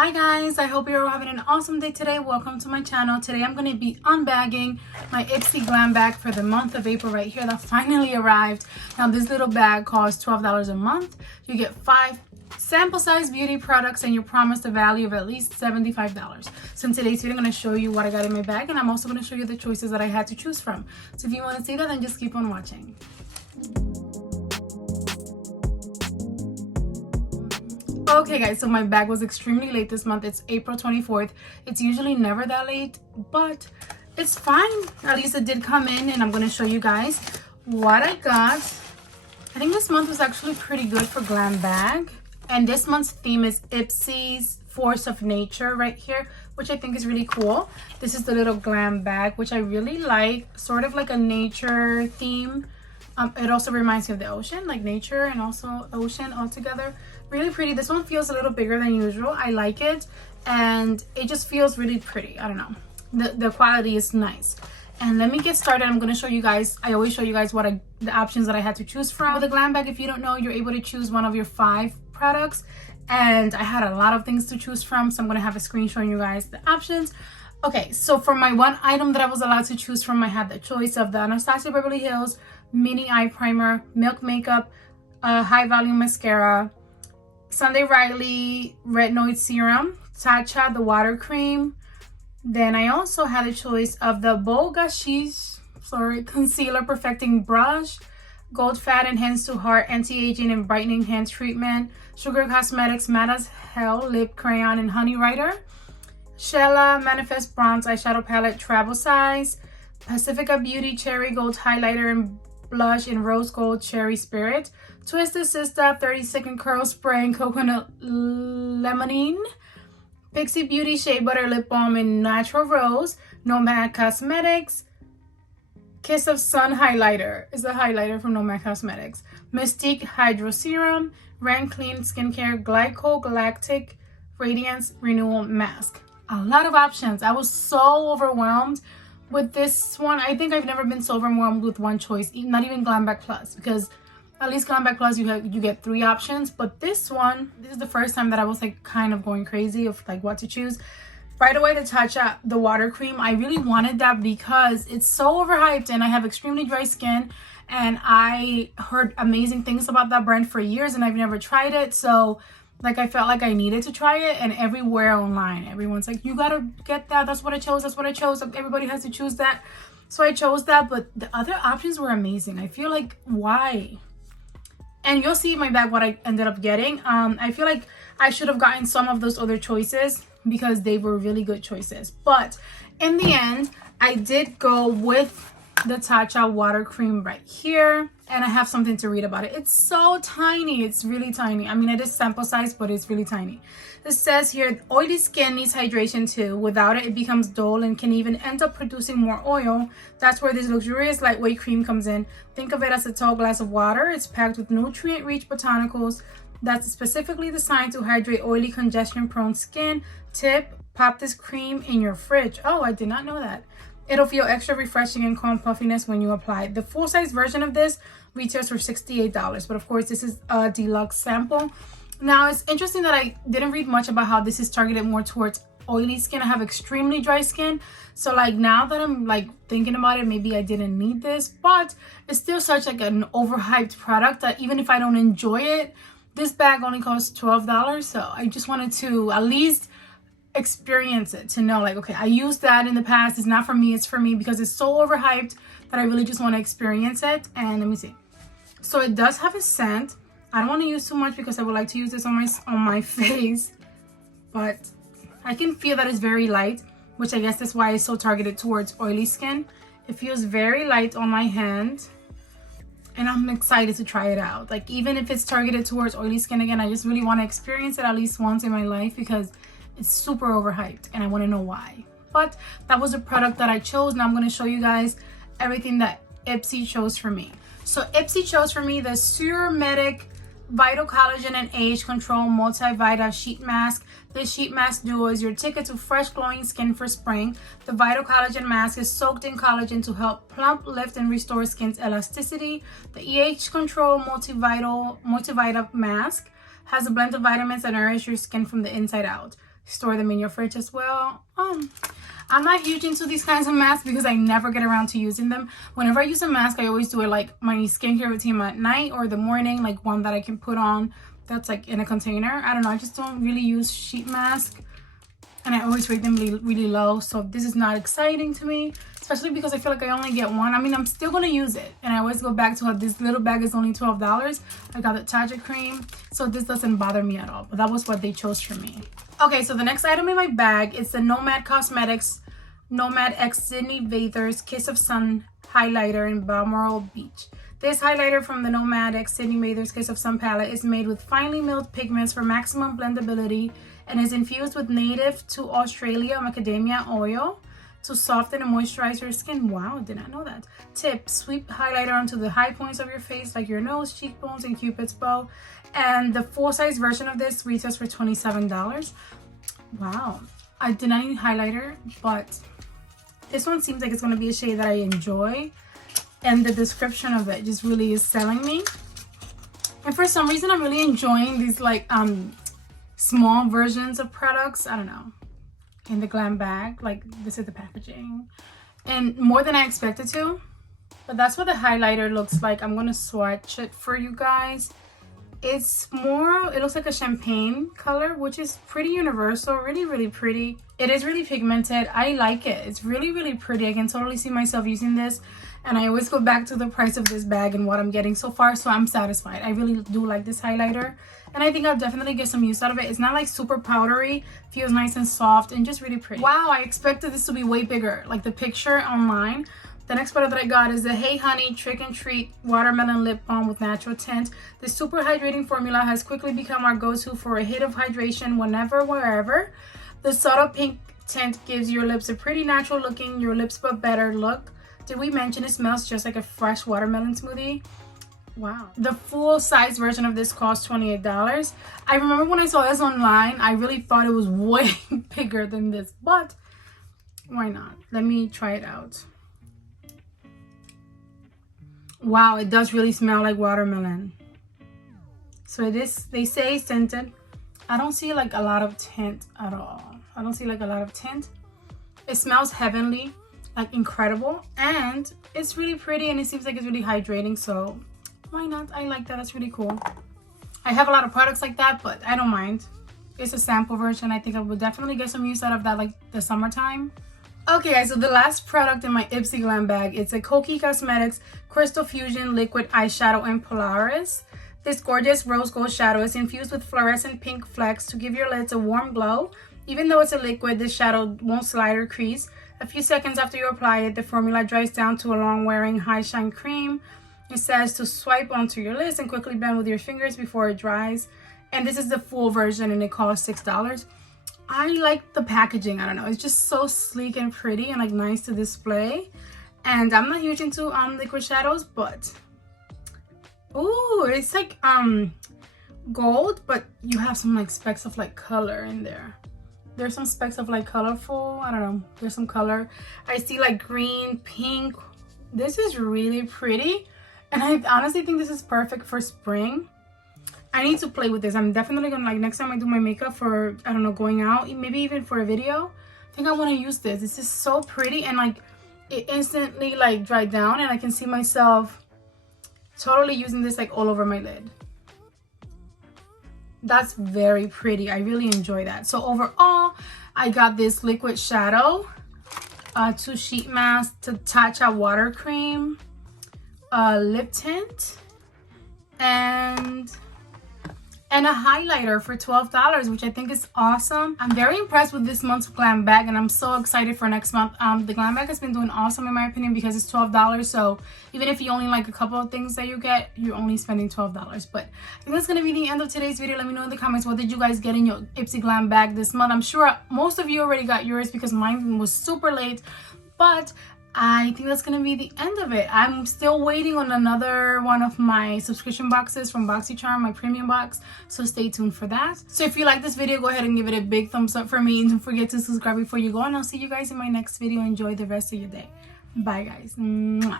Hi guys, I hope you're all having an awesome day today. Welcome to my channel. Today I'm going to be unbagging my Ipsy Glam bag for the month of April right here that finally arrived. Now this little bag costs $12 a month. You get 5 sample size beauty products and you're promised a value of at least $75. So in today's video I'm going to show you what I got in my bag, and I'm also going to show you the choices that I had to choose from. So if you want to see that, then just keep on watching. Okay guys, so my bag was extremely late this month. It's April 24th. It's usually never that late, but it's fine. At least it did come in, and I'm going to show you guys what I got. I think this month was actually pretty good for glam bag, and this month's theme is Ipsy's Force of Nature right here, which I think is really cool. This is the little glam bag, which I really like, sort of like a nature theme. It also reminds me of the ocean, like nature and also ocean all together. Really pretty. This one feels a little bigger than usual. I like it, and it just feels really pretty. I don't know, the quality is nice. And let me get started. I'm going to show you guys, I always show you guys the options that I had to choose from. With the glam bag, if you don't know, you're able to choose one of your 5 products, and I had a lot of things to choose from, so I'm going to have a screen showing you guys the options. Okay, so for my one item that I was allowed to choose from, I had the choice of the Anastasia Beverly Hills Mini Eye Primer, Milk Makeup, High Volume Mascara, Sunday Riley Retinoid Serum, Tatcha the Water Cream. Then I also had a choice of the Bolgashish Concealer Perfecting Brush, Gold Fat Enhanced to Heart Anti-Aging and Brightening Hand Treatment, Sugar Cosmetics Matte as Hell Lip Crayon and Honey Writer, Shella Manifest Bronze Eyeshadow Palette Travel Size, Pacifica Beauty Cherry Gold Highlighter and Blush in Rose Gold Cherry Spirit, Twisted Sister 30-Second Curl Spray and Coconut Lemonine, Pixie Beauty Shea Butter Lip Balm in Natural Rose, Nomad Cosmetics, Kiss of Sun Highlighter is a highlighter from Nomad Cosmetics, Mystique Hydro Serum, Ran Clean Skincare Glycogalactic Radiance Renewal Mask. A lot of options. I was so overwhelmed with this one. I think I've never been so overwhelmed with one choice, not even Glam Bag Plus, because at least Glam Bag Plus you get 3 options, but this is the first time that I was like kind of going crazy of like what to choose. Right away, the Tatcha the Water Cream, I really wanted that because it's so overhyped and I have extremely dry skin, and I heard amazing things about that brand for years and I've never tried it. So like I felt like I needed to try it, and everywhere online everyone's like, you gotta get that, that's what I chose, everybody has to choose that. So I chose that, but the other options were amazing. I feel like, why? And you'll see in my bag what I ended up getting. I feel like I should have gotten some of those other choices because they were really good choices, but in the end I did go with the Tatcha Water Cream right here, and I have something to read about it. It's so tiny. It's really tiny. I mean, it is sample size, but it's really tiny. It says here, oily skin needs hydration too. Without it, it becomes dull and can even end up producing more oil. That's where this luxurious lightweight cream comes in. Think of it as a tall glass of water. It's packed with nutrient-rich botanicals that's specifically designed to hydrate oily, congestion-prone skin. Tip, pop this cream in your fridge. Oh, I did not know that. It'll feel extra refreshing and calm puffiness when you apply it. The full-size version of this retails for $68, but of course this is a deluxe sample. Now it's interesting that I didn't read much about how this is targeted more towards oily skin. I have extremely dry skin, so like now that I'm like thinking about it, maybe I didn't need this, but it's still such like an overhyped product that even if I don't enjoy it, this bag only costs $12. So I just wanted to at least experience it, to know like, okay, I used that in the past, it's not for me, it's for me, because it's so overhyped that I really just want to experience it. And let me see, so it does have a scent. I don't want to use too much because I would like to use this on my face, but I can feel that it's very light, which I guess is why it's so targeted towards oily skin. It feels very light on my hand, and I'm excited to try it out. Like, even if it's targeted towards oily skin, again, I just really want to experience it at least once in my life because it's super overhyped and I want to know why. But that was a product that I chose. Now I'm going to show you guys everything that Ipsy chose for me. So Ipsy chose for me the Serumetic Vital Collagen and Age Control Multivita Sheet Mask. This sheet mask duo is your ticket to fresh glowing skin for spring. The Vital Collagen Mask is soaked in collagen to help plump, lift, and restore skin's elasticity. The Age Control Multivita Mask has a blend of vitamins that nourish your skin from the inside out. store them in your fridge as well. I'm not huge into these kinds of masks because I never get around to using them. Whenever I use a mask, I always do it like my skincare routine at night or the morning, like one that I can put on that's like in a container. I don't know, I just don't really use sheet mask, and I always rate them really low. So this is not exciting to me, especially because I feel like I only get one. I mean, I'm still gonna use it, and I always go back to how this little bag is only $12. I got the Tatcha cream, so this doesn't bother me at all, but that was what they chose for me. Okay, so the next item in my bag is the Nomad Cosmetics Nomad X Sydney Vader's Kiss of Sun highlighter in Balmoral Beach. This highlighter from the Nomad X Sydney Vader's Kiss of Sun palette is made with finely milled pigments for maximum blendability and is infused with native to Australia macadamia oil to soften and moisturize your skin. Wow, did not know that. Tip: sweep highlighter onto the high points of your face like your nose, cheekbones, and Cupid's bow. And the full-size version of this retails for $27. Wow, I did not need highlighter, but this one seems like it's going to be a shade that I enjoy, and the description of it just really is selling me. And for some reason, I'm really enjoying these like small versions of products. I don't know, in the glam bag. Like, this is the packaging, and more than I expected to. But that's what the highlighter looks like. I'm gonna swatch it for you guys. It's more, it looks like a champagne color, which is pretty universal, really pretty. It is really pigmented. I like it. It's really pretty. I can totally see myself using this, and I always go back to the price of this bag and what I'm getting so far, so I'm satisfied. I really do like this highlighter, and I think I'll definitely get some use out of it. It's not like super powdery, feels nice and soft, and just really pretty. Wow, I expected this to be way bigger, like the picture online. The next product that I got is the Hey Honey Trick and Treat Watermelon Lip Balm with natural tint. The super hydrating formula has quickly become our go-to for a hit of hydration whenever, wherever. The subtle pink tint gives your lips a pretty natural looking, your lips but better look. Did we mention it smells just like a fresh watermelon smoothie? Wow. The full size version of this costs $28. I remember when I saw this online, I really thought it was way bigger than this, but why not? Let me try it out. Wow, it does really smell like watermelon. So it is, they say, scented. I don't see like a lot of tint at all. I don't see like a lot of tint. It smells heavenly, like incredible, and it's really pretty, and it seems like it's really hydrating, so why not? I like that. That's really cool. I have a lot of products like that, but I don't mind. It's a sample version. I think I would definitely get some use out of that like the summertime. Okay guys, so the last product in my Ipsy Glam bag, it's a Cokey Cosmetics Crystal Fusion Liquid Eyeshadow in Polaris. This gorgeous rose gold shadow is infused with fluorescent pink flecks to give your lids a warm glow. Even though it's a liquid, this shadow won't slide or crease. A few seconds after you apply it, the formula dries down to a long-wearing high shine cream. It says to swipe onto your lids and quickly blend with your fingers before it dries. And this is the full version, and it costs $6. I like the packaging. I don't know, it's just so sleek and pretty and like nice to display. And I'm not huge into liquid shadows, but ooh, it's like gold, but you have some like specks of like color in there. There's some specks of like colorful, I don't know, there's some color. I see like green, pink. This is really pretty, and I honestly think this is perfect for spring. I need to play with this. I'm definitely gonna, like, next time I do my makeup for, I don't know, going out, maybe even for a video, I think I want to use this. This is so pretty, and like it instantly like dried down, and I can see myself totally using this like all over my lid. That's very pretty. I really enjoy that. So overall, I got this liquid shadow, 2 sheet masks, to Tatcha water cream, lip tint, and a highlighter for $12, which I think is awesome. I'm very impressed with this month's glam bag, and I'm so excited for next month. The glam bag has been doing awesome in my opinion because it's $12, so even if you only like a couple of things that you get, you're only spending $12. But I think that's gonna be the end of today's video. Let me know in the comments, what did you guys get in your Ipsy Glam bag this month? I'm sure most of you already got yours because mine was super late, but I think that's gonna be the end of it. I'm still waiting on another one of my subscription boxes from BoxyCharm, my premium box, so stay tuned for that. So if you like this video, go ahead and give it a big thumbs up for me, and don't forget to subscribe before you go, and I'll see you guys in my next video. Enjoy the rest of your day. Bye guys. Mwah.